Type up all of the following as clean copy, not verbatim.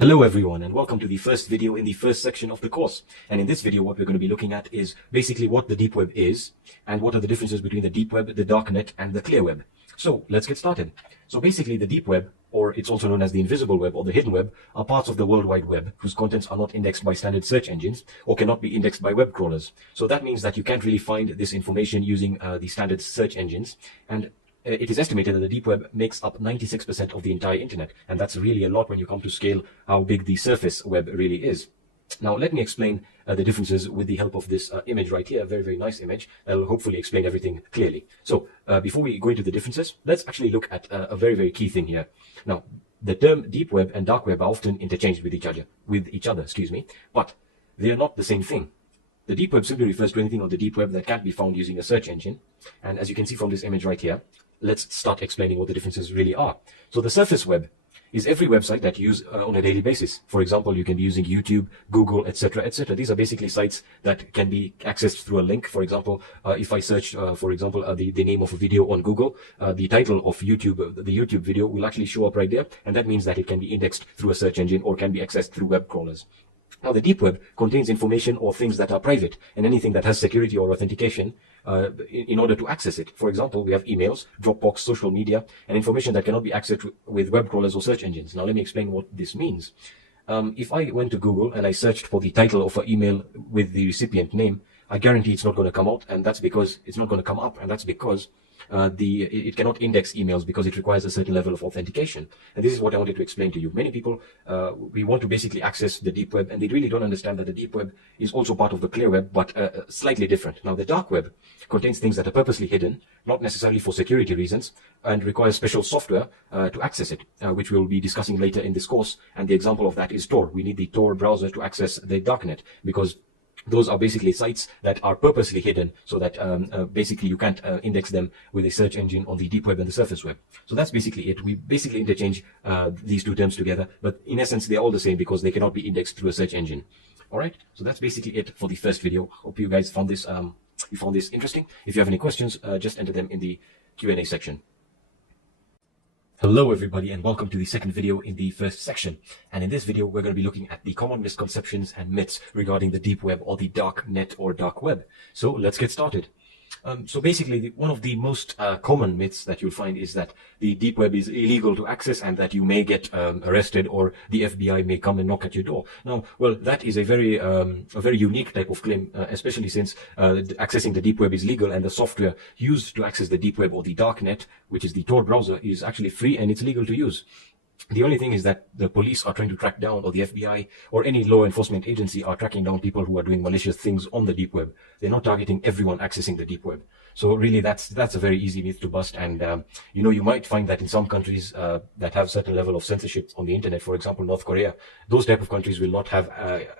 Hello everyone, and welcome to the first video in the first section of the course. And in this video what we're going to be looking at is basically what the deep web is and what are the differences between the deep web, the dark net and the clear web. So let's get started. So basically the deep web, or it's also known as the invisible web or the hidden web, are parts of the World Wide Web whose contents are not indexed by standard search engines or cannot be indexed by web crawlers. So that means that you can't really find this information using the standard search engines, and it is estimated that the deep web makes up 96% of the entire internet, and that's really a lot when you come to scale how big the surface web really is. Now let me explain the differences with the help of this image right here, a very nice image that will hopefully explain everything clearly. So before we go into the differences, let's actually look at a very key thing here. Now the term deep web and dark web are often interchanged with each other, but they are not the same thing. The deep web simply refers to anything on the deep web that can't be found using a search engine, and as you can see from this image right here, let's start explaining what the differences really are. So the surface web is every website that you use on a daily basis. For example, you can be using YouTube, Google, etc., etc. These are basically sites that can be accessed through a link. For example, if I search, the name of a video on Google, the title of YouTube, the YouTube video will actually show up right there, and that means that it can be indexed through a search engine or can be accessed through web crawlers. Now, the deep web contains information or things that are private, and anything that has security or authentication in order to access it. For example, we have emails, Dropbox, social media, and information that cannot be accessed with web crawlers or search engines. Now, let me explain what this means. If I went to Google and I searched for the title of an email with the recipient name, I guarantee it's not going to come out, and that's because it's not going to come up, and that's because it cannot index emails because it requires a certain level of authentication. And this is what I wanted to explain to you. Many people, we want to basically access the deep web, and they really don't understand that the deep web is also part of the clear web, but slightly different. Now, the dark web contains things that are purposely hidden, not necessarily for security reasons, and requires special software to access it, which we'll be discussing later in this course. And the example of that is Tor. We need the Tor browser to access the darknet, because those are basically sites that are purposely hidden so that basically you can't index them with a search engine on the deep web and the surface web. So that's basically it. We basically interchange these two terms together, but in essence they're all the same because they cannot be indexed through a search engine. Alright, so that's basically it for the first video. Hope you guys found this interesting. If you have any questions, just enter them in the Q&A section. Hello everybody, and welcome to the second video in the first section. And in this video we're going to be looking at the common misconceptions and myths regarding the deep web or the dark net or dark web. So let's get started. So basically one of the most common myths that you'll find is that the deep web is illegal to access and that you may get arrested or the FBI may come and knock at your door. Now, well, that is a very unique type of claim, especially since accessing the deep web is legal and the software used to access the deep web or the dark net, which is the Tor browser, is actually free and it's legal to use. The only thing is that the police are trying to track down, or the FBI or any law enforcement agency are tracking down people who are doing malicious things on the deep web. They're not targeting everyone accessing the deep web. So really that's a very easy myth to bust. And you might find that in some countries that have certain level of censorship on the internet, for example North Korea, those type of countries will not have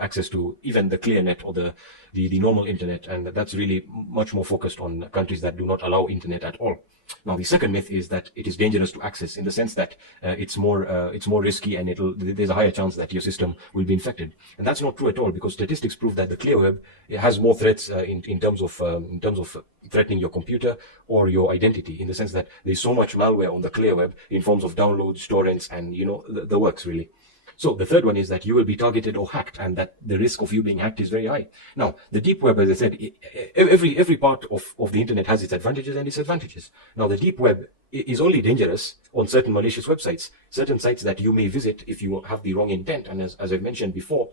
access to even the clear net or the normal internet, and that's really much more focused on countries that do not allow internet at all. Now, the second myth is that it is dangerous to access, in the sense that it's more risky and there's a higher chance that your system will be infected. And that's not true at all, because statistics prove that the clear web has more threats in terms of threatening your computer or your identity, in the sense that there's so much malware on the clear web in forms of downloads, torrents, and the works really. So the third one is that you will be targeted or hacked, and that the risk of you being hacked is very high. Now, the deep web, as I said, every part of the internet has its advantages and disadvantages. Now, the deep web is only dangerous on certain malicious websites, certain sites that you may visit if you have the wrong intent. And as I've mentioned before,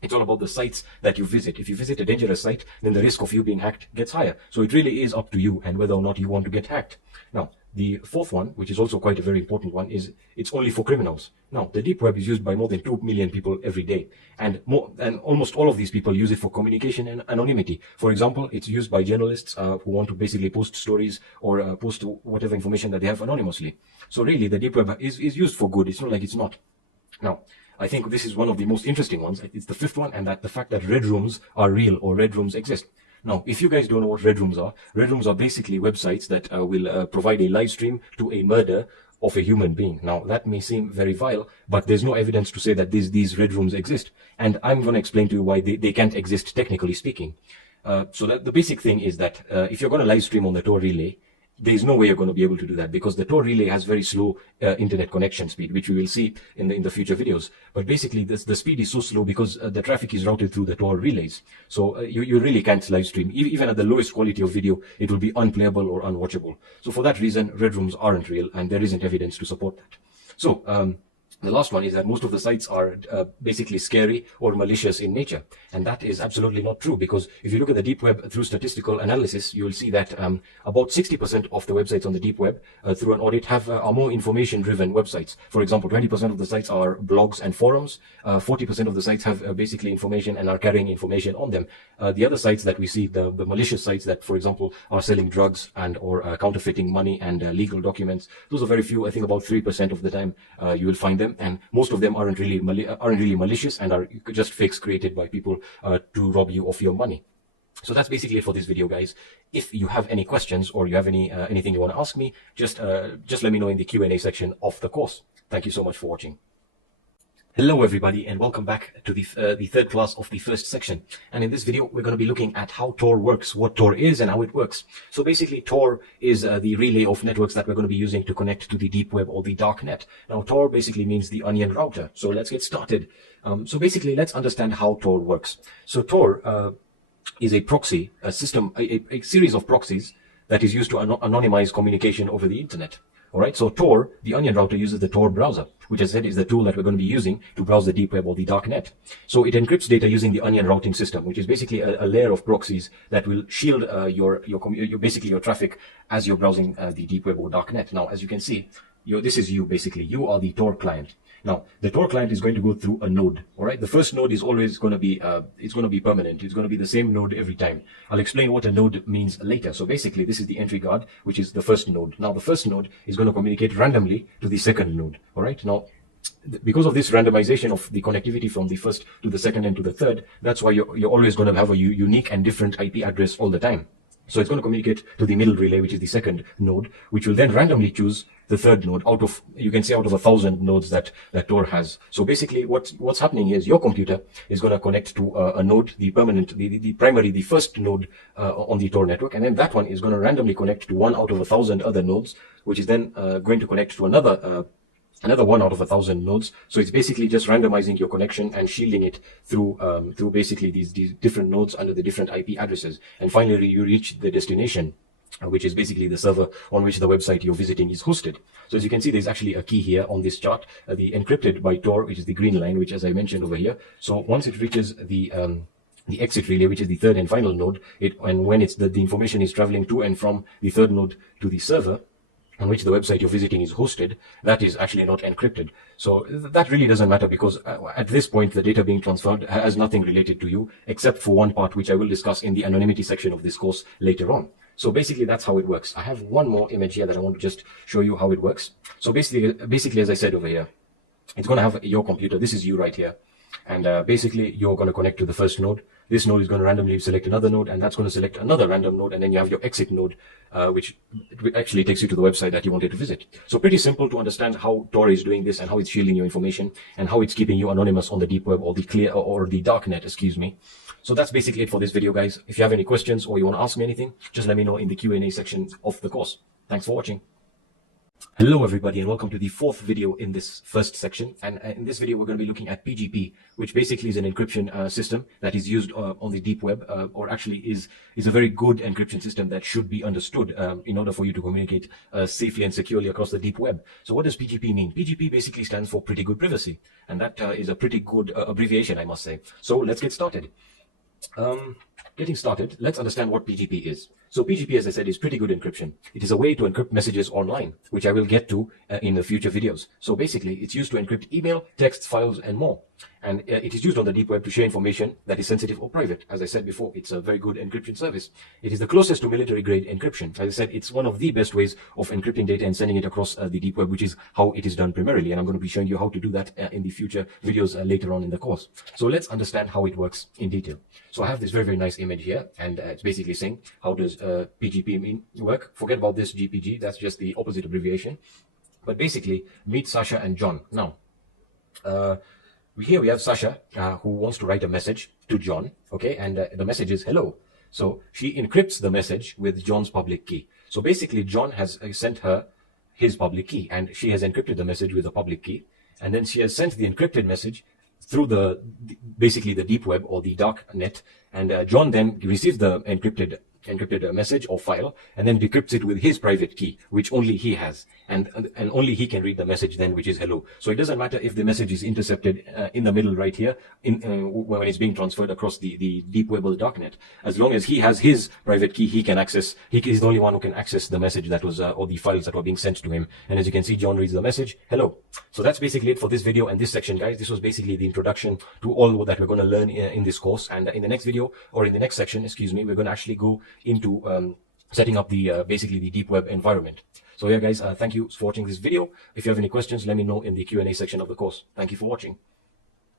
it's all about the sites that you visit. If you visit a dangerous site, then the risk of you being hacked gets higher. So it really is up to you and whether or not you want to get hacked. Now, the fourth one, which is also quite a very important one, is it's only for criminals. Now, the deep web is used by more than 2 million people every day, and almost all of these people use it for communication and anonymity. For example, it's used by journalists who want to basically post stories or post whatever information that they have anonymously. So really, the deep web is used for good. It's not like it's not. Now, I think this is one of the most interesting ones. It's the fifth one, and that the fact that red rooms are real or red rooms exist. Now, if you guys don't know what red rooms are basically websites that will provide a live stream to a murder of a human being. Now, that may seem very vile, but there's no evidence to say that these red rooms exist. And I'm going to explain to you why they can't exist, technically speaking. So that the basic thing is that if you're going to live stream on the Tor relay, there is no way you're going to be able to do that because the Tor relay has very slow internet connection speed, which we will see in the future videos. But basically, the speed is so slow because the traffic is routed through the Tor relays. So you really can't live stream. Even at the lowest quality of video, it will be unplayable or unwatchable. So for that reason, red rooms aren't real, and there isn't evidence to support that. So the last one is that most of the sites are basically scary or malicious in nature. And that is absolutely not true, because if you look at the deep web through statistical analysis, you will see that about 60% of the websites on the deep web through an audit are more information-driven websites. For example, 20% of the sites are blogs and forums. 40% of the sites have basically information and are carrying information on them. The other sites that we see, the malicious sites that, for example, are selling drugs and or counterfeiting money and legal documents, those are very few. I think about 3% of the time you will find them. And most of them aren't really malicious and are just fakes created by people to rob you of your money. So that's basically it for this video, guys. If you have any questions or you have anything you want to ask me, just let me know in the Q&A section of the course. Thank you so much for watching. Hello everybody, and welcome back to the third class of the first section. And in this video, we're going to be looking at how Tor works, what Tor is and how it works. So basically, Tor is the relay of networks that we're going to be using to connect to the deep web or the dark net. Now, Tor basically means the onion router. So let's get started. So basically, let's understand how Tor works. So Tor is a proxy, a system, a series of proxies that is used to anonymize communication over the internet. All right, so Tor, the onion router, uses the Tor browser, which, as I said, is the tool that we're going to be using to browse the deep web or the dark net. So it encrypts data using the onion routing system, which is basically a layer of proxies that will shield your traffic as you're browsing the deep web or dark net. Now, as you can see, this is you basically. You are the Tor client. Now, the Tor client is going to go through a node. All right, the first node is always going to be it's going to be permanent. It's going to be the same node every time. I'll explain what a node means later. So basically, this is the entry guard, which is the first node. Now, the first node is going to communicate randomly to the second node. All right, now, because of this randomization of the connectivity from the first to the second and to the third, that's why you're always going to have a unique and different IP address all the time. So it's going to communicate to the middle relay, which is the second node, which will then randomly choose the third node out of 1,000 nodes that Tor has. So basically what's happening here is your computer is going to connect to a node, the primary, the first node on the Tor network. And then that one is going to randomly connect to one out of 1,000 other nodes, which is then going to connect to another one out of 1,000 nodes. So it's basically just randomizing your connection and shielding it through basically these different nodes under the different IP addresses. And finally, you reach the destination, which is basically the server on which the website you're visiting is hosted. So as you can see, there's actually a key here on this chart, the encrypted by Tor, which is the green line, which, as I mentioned over here. So once it reaches the exit relay, which is the third and final node, and when the information is traveling to and from the third node to the server on which the website you're visiting is hosted, that is actually not encrypted. So that really doesn't matter, because at this point, the data being transferred has nothing related to you, except for one part, which I will discuss in the anonymity section of this course later on. So basically, that's how it works. I have one more image here that I want to just show you how it works. So basically, as I said over here, it's going to have your computer. This is you right here. And basically, you're going to connect to the first node. This node is going to randomly select another node, and that's going to select another random node, and then you have your exit node, which actually takes you to the website that you wanted to visit. So pretty simple to understand how Tor is doing this and how it's shielding your information and how it's keeping you anonymous on the deep web or the dark net, excuse me. So that's basically it for this video, guys. If you have any questions or you want to ask me anything, just let me know in the Q&A section of the course. Thanks for watching. Hello everybody, and welcome to the fourth video in this first section. And in this video, we're going to be looking at PGP, which basically is an encryption system that is used on the deep web, or actually is a very good encryption system that should be understood in order for you to communicate safely and securely across the deep web. So what does PGP mean? PGP basically stands for pretty good privacy, and that is a pretty good abbreviation, I must say. So let's get started. Getting started, let's understand what PGP is. So PGP, as I said, is pretty good encryption. It is a way to encrypt messages online, which I will get to in the future videos. So basically, it's used to encrypt email, text, files, and more. And it is used on the deep web to share information that is sensitive or private. As I said before, it's a very good encryption service. It is the closest to military-grade encryption. As I said, it's one of the best ways of encrypting data and sending it across the deep web, which is how it is done primarily. And I'm going to be showing you how to do that in the future videos later on in the course. So let's understand how it works in detail. So I have this very, very nice image here, and it's basically saying, how does PGP work? Forget about this GPG. That's just the opposite abbreviation. But basically, meet Sasha and John. Now, here we have Sasha, who wants to write a message to John, okay? And the message is, hello, So she encrypts the message with John's public key. So basically, John has sent her his public key, and she has encrypted the message with a public key, and then she has sent the encrypted message through basically the deep web or the dark net, and John then receives the encrypted message or file, and then decrypts it with his private key, which only he has, and only he can read the message then, which is hello. So it doesn't matter if the message is intercepted in the middle right here, when it's being transferred across the deep web or the darknet. As long as he has his private key, he can access. He is the only one who can access the message that was or the files that were being sent to him. And as you can see, John reads the message, hello. So that's basically it for this video and this section, guys. This was basically the introduction to all that we're going to learn in this course. And in the next video, or in the next section, excuse me, we're going to actually go into setting up the basically the deep web environment. So yeah, guys, thank you for watching this video. If you have any questions, let me know in the Q&A section of the course. Thank you for watching.